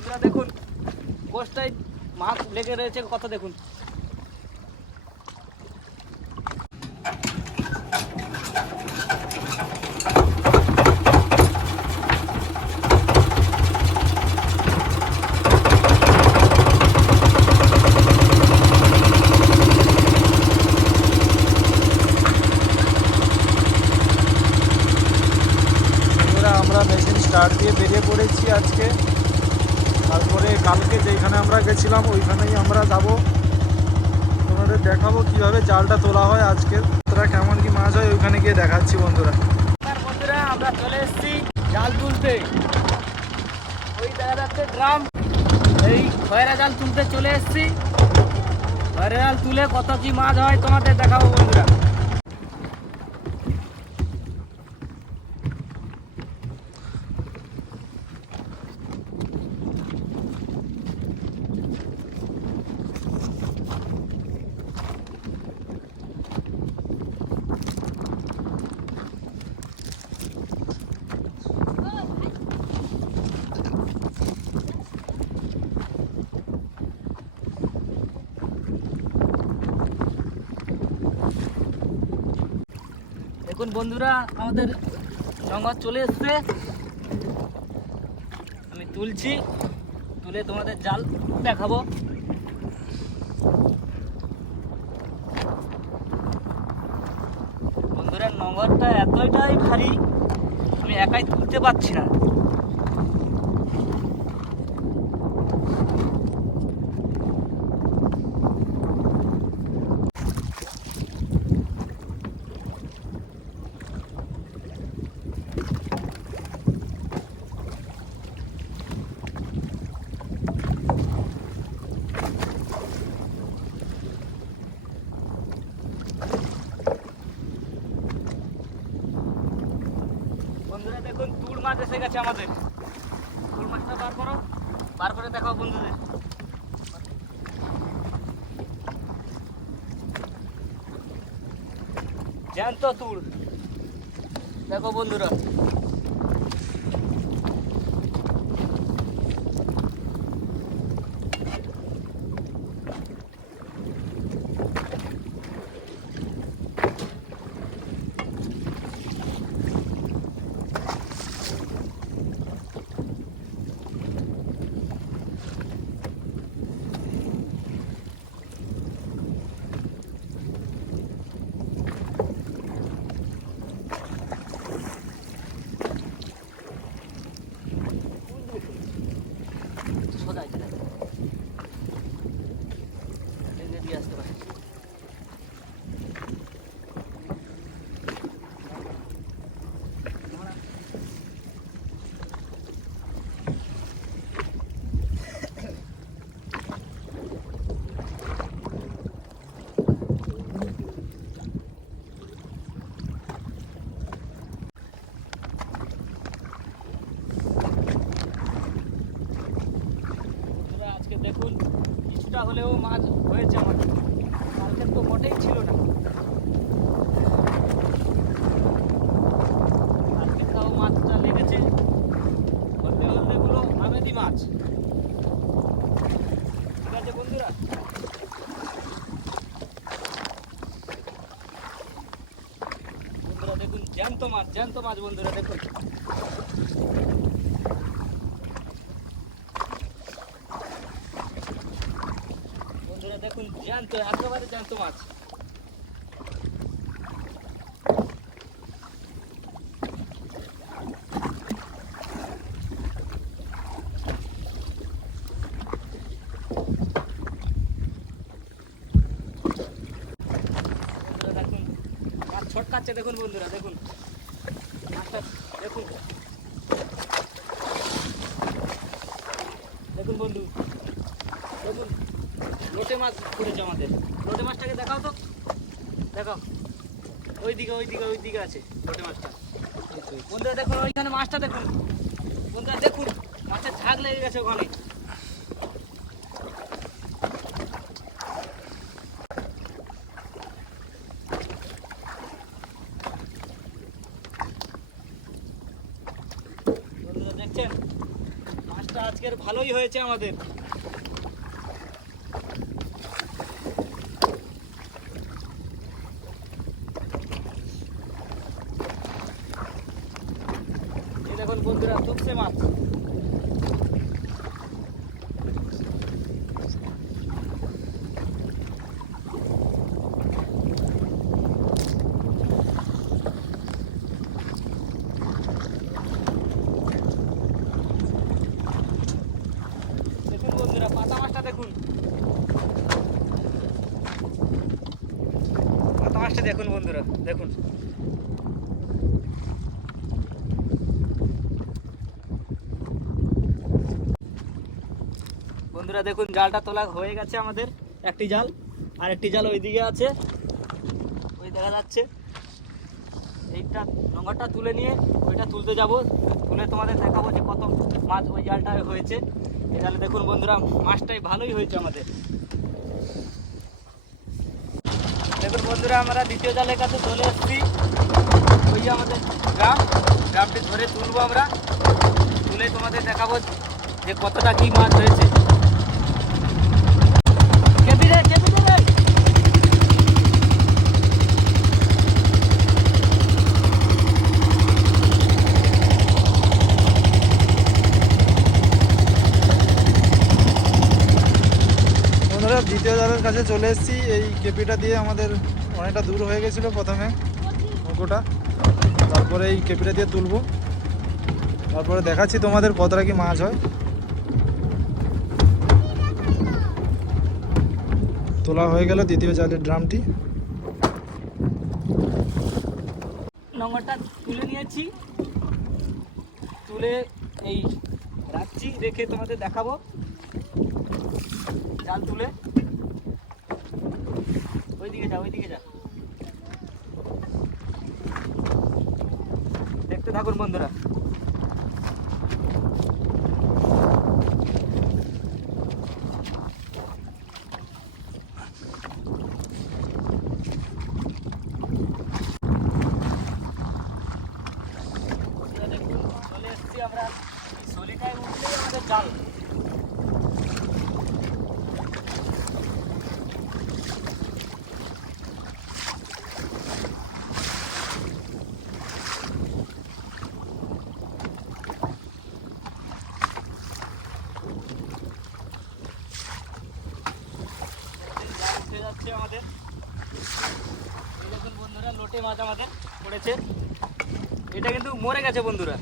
বন্ধুরা দেখুন গোষ্ঠটাই মাছ লেগে রয়েছে কত দেখুন। আমরা মেশিন স্টার্ট দিয়ে বেরিয়ে পড়েছি আজকে। তারপরে কালকে যেখানে আমরা গেছিলাম ওইখানেই আমরা যাব, তোমাদের দেখাবো কিভাবে জালটা তোলা হয় আজকে, তোরা কেমন কি মাছ হয় ওইখানে গিয়ে দেখাচ্ছি বন্ধুরা। বন্ধুরা আমরা চলে এসেছি জাল তুলতে, ওই দেখা যাচ্ছে ড্রাম, এই খয়রা জাল তুলতে চলে এসেছি। খয়রা জাল তুলে কত কি মাছ হয় তোমাদের দেখাবো বন্ধুরা। দেখুন বন্ধুরা আমাদের জঙ্গল চলে এসছে, আমি তুলছি, তুলে তোমাদের জাল দেখাবো। বন্ধুরা নঙ্গরটা এতটাই ভারী আমি একাই তুলতে পারছি না। বন্ধুরা দেখুন তুল মাছ এসে গেছে আমাদের, তুল মাছটা বার করো, বার করে দেখাও বন্ধুদের। জ্যান্ত তুল দেখো বন্ধুরা। আজকে দেখুন কিছুটা হলেও মাছ হয়েছে আমাদের, কালকে তো মোটেই ছিল না। কালকে তাও মাছটা লেগেছে, হলদে হলদে গুলো আমেদি মাছ। ঠিক আছে বন্ধুরা, বন্ধুরা দেখুন জ্যান্ত মাছ, জ্যান্ত মাছ বন্ধুরা দেখুন। দেখুন জ্যান্ত, একেবারে জ্যান্ত মাছ। বন্ধুরা দেখুন মাছ ছটকাচ্ছে, দেখুন বন্ধুরা দেখুন মাছটা দেখুন, দেখুন বন্ধু দেখুন লোটে মাছ পড়েছে আমাদের। লোটে মাছটাকে দেখাও তো, দেখাও, ওইদিকে আছে লোটে মাছটা। বন্ধুরা দেখুন ওইখানে মাছটা দেখুন, বন্ধুরা দেখুন মাছের ঝাঁক লেগে গেছে ওখানে। বন্ধুরা দেখছেন মাছটা আজকের ভালোই হয়েছে আমাদের। এই দেখুন বন্ধুরা, তোপসে মাছ। দেখুন বন্ধুরা, পাতা মাছটা দেখুন, পাতা মাছটা দেখুন বন্ধুরা, দেখুন। বন্ধুরা দেখুন, জালটা তোলা হয়ে গেছে আমাদের। একটি জাল, আর একটি জাল ওইদিকে আছে, ওই দেখা যাচ্ছে। এইটা নোংরটা তুলে নিয়ে ওইটা তুলতে যাব, তুলে তোমাদের দেখাবো যে কত মাছ ওই জালটায় হয়েছে। এই জালে দেখুন বন্ধুরা, মাছটাই ভালোই হয়েছে আমাদের। দেখুন বন্ধুরা, আমরা দ্বিতীয় জালের কাছে চলে এসেছি। ওই যে আমাদের গ্রামটি ধরে তুলবো আমরা, তুলে তোমাদের দেখাবো যে কতটা কি মাছ হয়েছে। কেপি রে, কেপি রে। বন্ধুরা দ্বিতীয় জালের কাছে চলে এসেছি। এই কেপিটা দিয়ে আমাদের অনেকটা দূর হয়ে গেছিলো প্রথমে নৌকোটা, তারপরে এই কেপিটা দিয়ে তুলবো, তারপরে দেখাচ্ছি তোমাদের কতটা কি মাছ হয়। তোলা হয়ে গেল দ্বিতীয় জালের ড্রামটি। নোংরটা তুলে নিয়েছি, তুলে এই রাখছি, রেখে তোমাদের দেখাবো জাল তুলে। ওইদিকে যা, ওইদিকে যা, দেখতে থাকুন বন্ধুরা। দেখুন চলে এসেছি আমরা, সলিটায় উঠলেই আমাদের জাল। উঠে যাচ্ছে আমাদের। এই দেখুন বন্ধুরা, লোটে মাছ আমাদের পড়েছে। এটা কিন্তু মরে গেছে বন্ধুরা।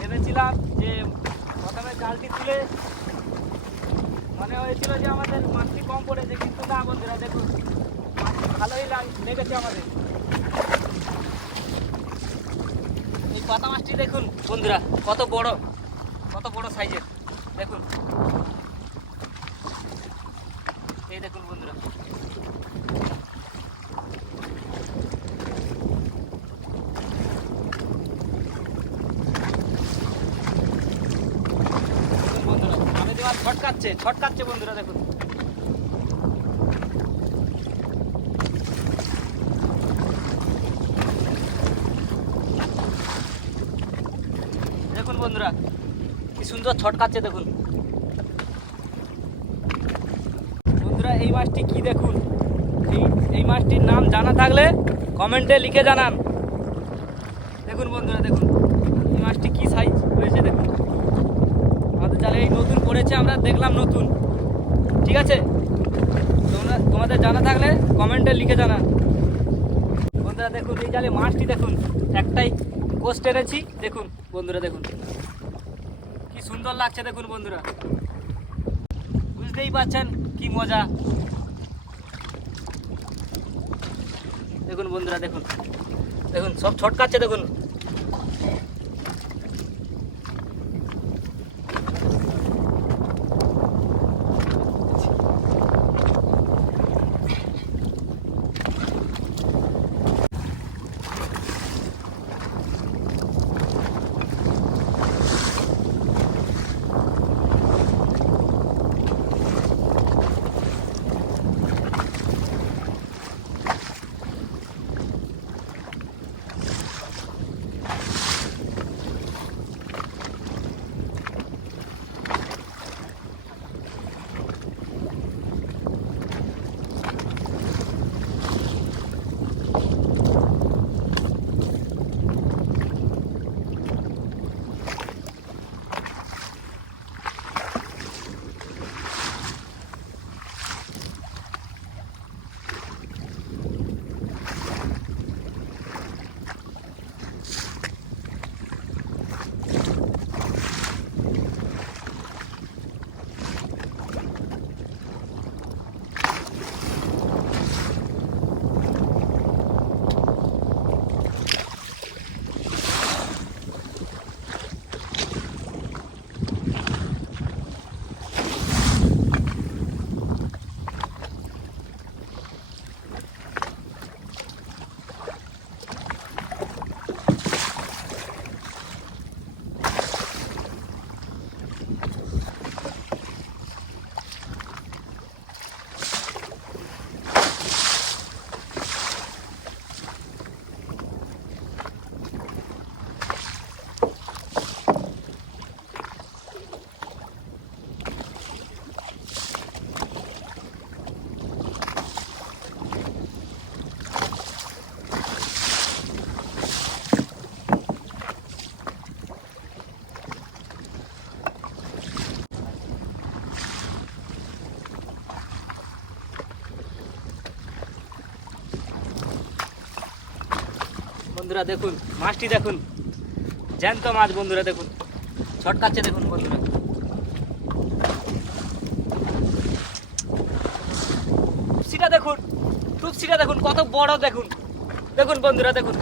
ভেবেছিলাম যে প্রথমে জালটি তুলে মনে হয়েছিল যে আমাদের মাছটি কম পড়েছে, কিন্তু না বন্ধুরা দেখুন, মাছটি ভালোই লেগেছে আমাদের। এই পাতা মাছটি দেখুন বন্ধুরা, কত বড় সাইজের দেখুন। এই দেখুন বন্ধুরা, ছটকাচ্ছে বন্ধুরা দেখুন। দেখুন বন্ধুরা, কি সুন্দর ছটকাচ্ছে দেখুন। বন্ধুরা এই মাছটি কি দেখুন, এই মাছটির নাম জানা থাকলে কমেন্টে লিখে জানান। দেখুন বন্ধুরা, দেখুন এই মাছটি কি সাইজ হয়েছে দেখুন। আমাদের জালে এই নতুন পড়েছে, আমরা দেখলাম নতুন, ঠিক আছে। কমেন্টে লিখে জানান। বন্ধুরা দেখুন এই জালে মাছটি দেখুন, একটাই কোষ টেনেছি। দেখুন বন্ধুরা, দেখুন কি সুন্দর লাগছে। দেখুন বন্ধুরা, বুঝতেই পারছেন কি মজা। দেখুন বন্ধুরা, দেখুন দেখুন সব ছটকাচ্ছে। দেখুন বন্ধুরা, দেখুন মাছটি দেখুন, জ্যান্ত মাছ। বন্ধুরা দেখুন ছটকাচ্ছে। দেখুন বন্ধুরা, টুপসিটা দেখুন, টুপসিটা দেখুন কত বড়। দেখুন দেখুন বন্ধুরা, দেখুন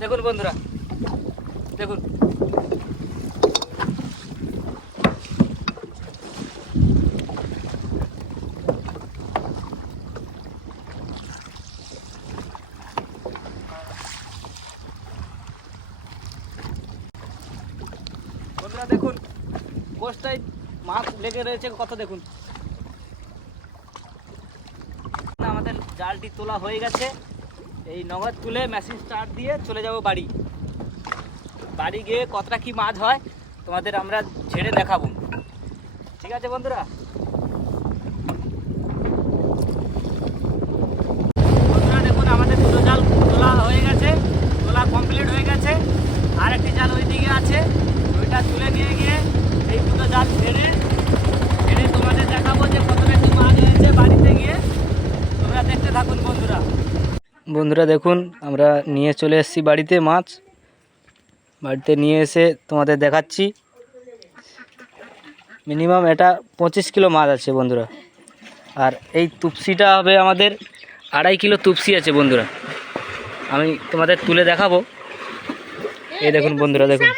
দেখুন বন্ধুরা, দেখুন বন্ধুরা, দেখুন কোষটায় মাছ লেগে রয়েছে কত। দেখুন আমাদের জালটি তোলা হয়ে গেছে। এই নগদ তুলে মেশিন স্টার্ট দিয়ে চলে যাব বাড়ি। বাড়ি গিয়ে কতটা কি মাছ হয় তোমাদের আমরা ছেড়ে দেখাবো। ঠিক আছে বন্ধুরা? বন্ধুরা দেখুন আমাদের দুটো জাল তোলা হয়ে গেছে, তোলা কমপ্লিট হয়ে গেছে। আর একটি জাল ওই দিকে আছে, ওইটা তুলে নিয়ে গিয়ে এই দুটো জাল ছেড়ে তোমাদের দেখাবো যে কতটা কি মাছ হয়েছে বাড়িতে গিয়ে। তোমরা দেখতে থাকুন বন্ধুরা। বন্ধুরা দেখুন আমরা নিয়ে চলে এসেছি বাড়িতে মাছ। বাড়িতে নিয়ে এসে তোমাদের দেখাচ্ছি। মিনিমাম এটা 25 কিলো মাছ আছে বন্ধুরা। আর এই তুপসিটা হবে আমাদের 2.5 কিলো তুপসি আছে বন্ধুরা। আমি তোমাদের তুলে দেখাবো। এই দেখুন বন্ধুরা, দেখুন